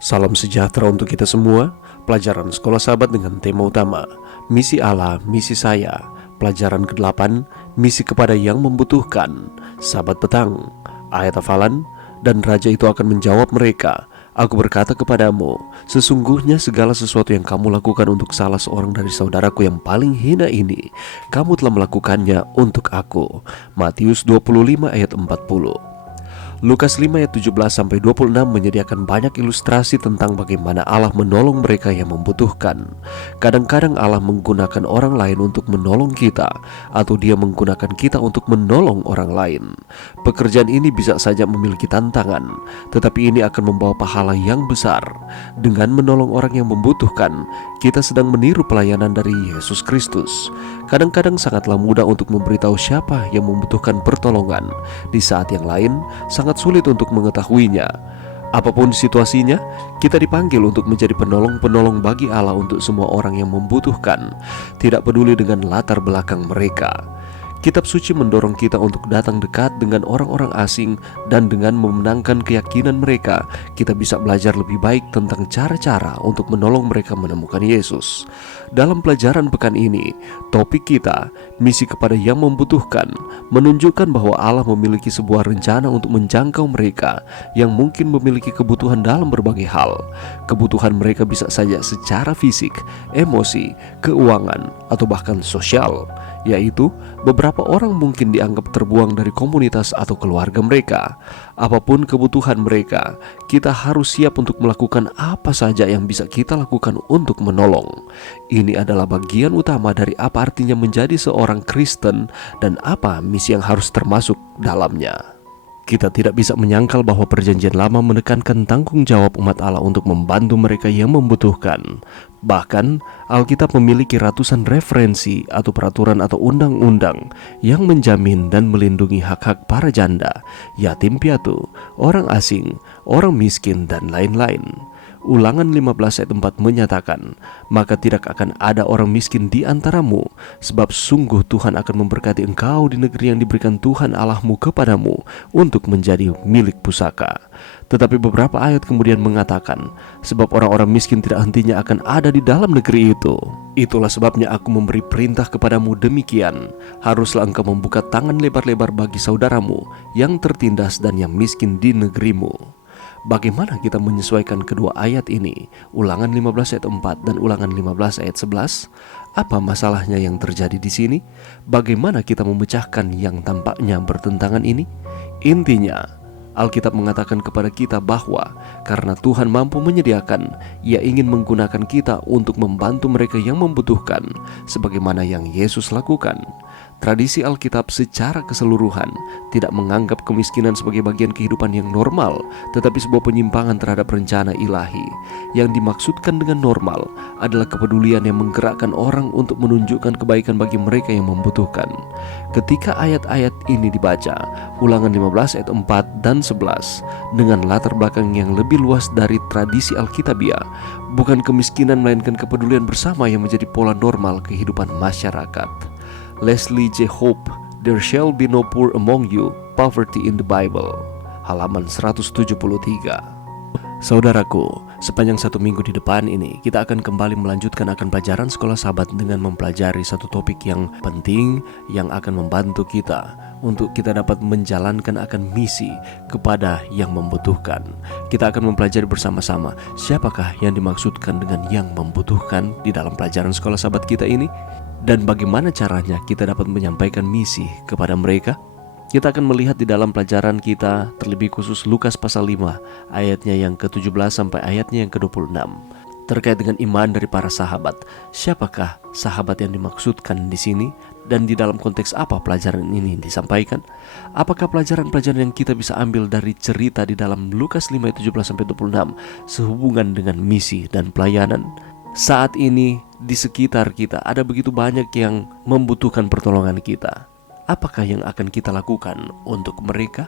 Salam sejahtera untuk kita semua. Pelajaran Sekolah Sahabat dengan tema utama Misi Allah, Misi Saya. Pelajaran ke-8, Misi kepada yang membutuhkan. Sahabat petang, ayat hafalan, dan raja itu akan menjawab mereka, Aku berkata kepadamu, sesungguhnya segala sesuatu yang kamu lakukan untuk salah seorang dari saudaraku yang paling hina ini, kamu telah melakukannya untuk aku. Matius 25 ayat 40. Lukas 5 ayat 17-26 menyediakan banyak ilustrasi tentang bagaimana Allah menolong mereka yang membutuhkan. Kadang-kadang Allah menggunakan orang lain untuk menolong kita, atau Dia menggunakan kita untuk menolong orang lain. Pekerjaan ini bisa saja memiliki tantangan, tetapi ini akan membawa pahala yang besar. Dengan menolong orang yang membutuhkan, kita sedang meniru pelayanan dari Yesus Kristus. Kadang-kadang sangatlah mudah untuk memberitahu siapa yang membutuhkan pertolongan. Di saat yang lain, sangat sulit untuk mengetahuinya. Apapun situasinya, kita dipanggil untuk menjadi penolong-penolong bagi Allah untuk semua orang yang membutuhkan, tidak peduli dengan latar belakang mereka. Kitab suci mendorong kita untuk datang dekat dengan orang-orang asing, dan dengan memenangkan keyakinan mereka, kita bisa belajar lebih baik tentang cara-cara untuk menolong mereka menemukan Yesus. Dalam pelajaran pekan ini, topik kita, misi kepada yang membutuhkan, menunjukkan bahwa Allah memiliki sebuah rencana untuk menjangkau mereka yang mungkin memiliki kebutuhan dalam berbagai hal. Kebutuhan mereka bisa saja secara fisik, emosi, keuangan, atau bahkan sosial, yaitu beberapa orang mungkin dianggap terbuang dari komunitas atau keluarga mereka. Apapun kebutuhan mereka, kita harus siap untuk melakukan apa saja yang bisa kita lakukan untuk menolong. Ini adalah bagian utama dari apa artinya menjadi seorang Kristen dan apa misi yang harus termasuk dalamnya. Kita tidak bisa menyangkal bahwa perjanjian lama menekankan tanggung jawab umat Allah untuk membantu mereka yang membutuhkan. Bahkan, Alkitab memiliki ratusan referensi atau peraturan atau undang-undang yang menjamin dan melindungi hak-hak para janda, yatim piatu, orang asing, orang miskin, dan lain-lain. Ulangan 15 ayat 4 menyatakan, maka tidak akan ada orang miskin di antaramu, sebab sungguh Tuhan akan memberkati engkau di negeri yang diberikan Tuhan Allahmu kepadamu untuk menjadi milik pusaka. Tetapi beberapa ayat kemudian mengatakan, sebab orang-orang miskin tidak hentinya akan ada di dalam negeri itu. Itulah sebabnya aku memberi perintah kepadamu demikian, haruslah engkau membuka tangan lebar-lebar bagi saudaramu yang tertindas dan yang miskin di negerimu. Bagaimana kita menyesuaikan kedua ayat ini, Ulangan 15 ayat 4 dan Ulangan 15 ayat 11? Apa masalahnya yang terjadi di sini? Bagaimana kita memecahkan yang tampaknya bertentangan ini? Intinya, Alkitab mengatakan kepada kita bahwa karena Tuhan mampu menyediakan, Ia ingin menggunakan kita untuk membantu mereka yang membutuhkan, sebagaimana yang Yesus lakukan. Tradisi Alkitab secara keseluruhan tidak menganggap kemiskinan sebagai bagian kehidupan yang normal, tetapi sebuah penyimpangan terhadap rencana ilahi. Yang dimaksudkan dengan normal adalah kepedulian yang menggerakkan orang untuk menunjukkan kebaikan bagi mereka yang membutuhkan. Ketika ayat-ayat ini dibaca, Ulangan 15 ayat 4 dan 11, dengan latar belakang yang lebih luas dari tradisi Alkitabiah, bukan kemiskinan melainkan kepedulian bersama yang menjadi pola normal kehidupan masyarakat. Leslie J. Hope, There Shall Be No Poor Among You, Poverty in the Bible, halaman 173. Saudaraku, sepanjang 1 minggu di depan ini, kita akan kembali melanjutkan akan pelajaran Sekolah Sahabat dengan mempelajari satu topik yang penting yang akan membantu kita untuk kita dapat menjalankan akan misi kepada yang membutuhkan. Kita akan mempelajari bersama-sama siapakah yang dimaksudkan dengan yang membutuhkan di dalam pelajaran Sekolah Sahabat kita ini, dan bagaimana caranya kita dapat menyampaikan misi kepada mereka. Kita akan melihat di dalam pelajaran kita terlebih khusus Lukas pasal 5 ayatnya yang ke-17 sampai ayatnya yang ke-26 terkait dengan iman dari para sahabat. Siapakah sahabat yang dimaksudkan di sini, dan di dalam konteks apa pelajaran ini disampaikan? Apakah pelajaran-pelajaran yang kita bisa ambil dari cerita di dalam Lukas 5 ayat 17 sampai 26 sehubungan dengan misi dan pelayanan? Saat ini di sekitar kita ada begitu banyak yang membutuhkan pertolongan kita. Apakah yang akan kita lakukan untuk mereka?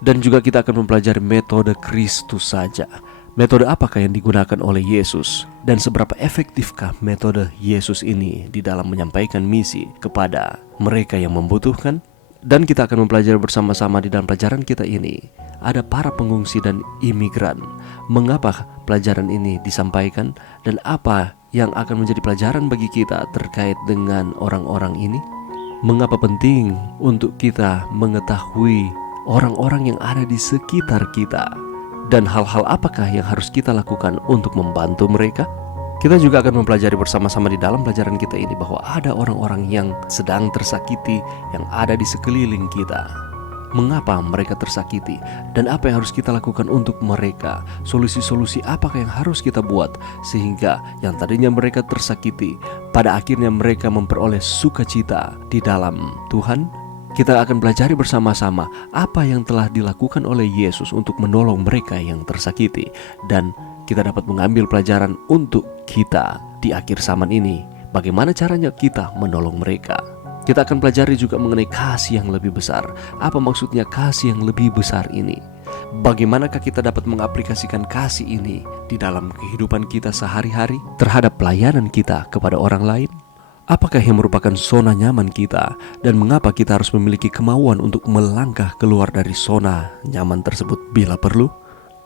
Dan juga kita akan mempelajari metode Kristus saja. Metode apakah yang digunakan oleh Yesus, dan seberapa efektifkah metode Yesus ini di dalam menyampaikan misi kepada mereka yang membutuhkan? Dan kita akan mempelajari bersama-sama di dalam pelajaran kita ini ada para pengungsi dan imigran. Mengapa pelajaran ini disampaikan dan apa yang akan menjadi pelajaran bagi kita terkait dengan orang-orang ini? Mengapa penting untuk kita mengetahui orang-orang yang ada di sekitar kita? Dan hal-hal apakah yang harus kita lakukan untuk membantu mereka? Kita juga akan mempelajari bersama-sama di dalam pelajaran kita ini bahwa ada orang-orang yang sedang tersakiti yang ada di sekeliling kita. Mengapa mereka tersakiti dan apa yang harus kita lakukan untuk mereka? Solusi-solusi apakah yang harus kita buat sehingga yang tadinya mereka tersakiti pada akhirnya mereka memperoleh sukacita di dalam Tuhan? Kita akan pelajari bersama-sama apa yang telah dilakukan oleh Yesus untuk menolong mereka yang tersakiti, dan kita dapat mengambil pelajaran untuk kita di akhir zaman ini. Bagaimana caranya kita menolong mereka? Kita akan pelajari juga mengenai kasih yang lebih besar. Apa maksudnya kasih yang lebih besar ini? Bagaimanakah kita dapat mengaplikasikan kasih ini di dalam kehidupan kita sehari-hari terhadap pelayanan kita kepada orang lain? Apakah yang merupakan zona nyaman kita dan mengapa kita harus memiliki kemauan untuk melangkah keluar dari zona nyaman tersebut bila perlu?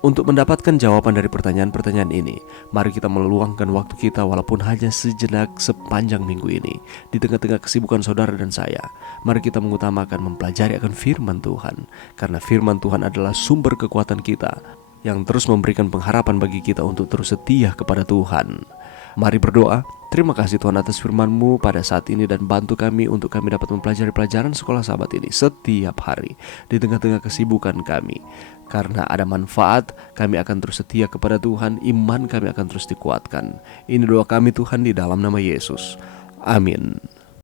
Untuk mendapatkan jawaban dari pertanyaan-pertanyaan ini, mari kita meluangkan waktu kita walaupun hanya sejenak sepanjang minggu ini. Di tengah-tengah kesibukan saudara dan saya, mari kita mengutamakan mempelajari akan firman Tuhan. Karena firman Tuhan adalah sumber kekuatan kita yang terus memberikan pengharapan bagi kita untuk terus setia kepada Tuhan. Mari berdoa. Terima kasih Tuhan atas firman-Mu pada saat ini dan bantu kami untuk kami dapat mempelajari pelajaran sekolah sahabat ini setiap hari di tengah-tengah kesibukan kami. Karena ada manfaat, kami akan terus setia kepada Tuhan, iman kami akan terus dikuatkan. Ini doa kami Tuhan di dalam nama Yesus. Amin.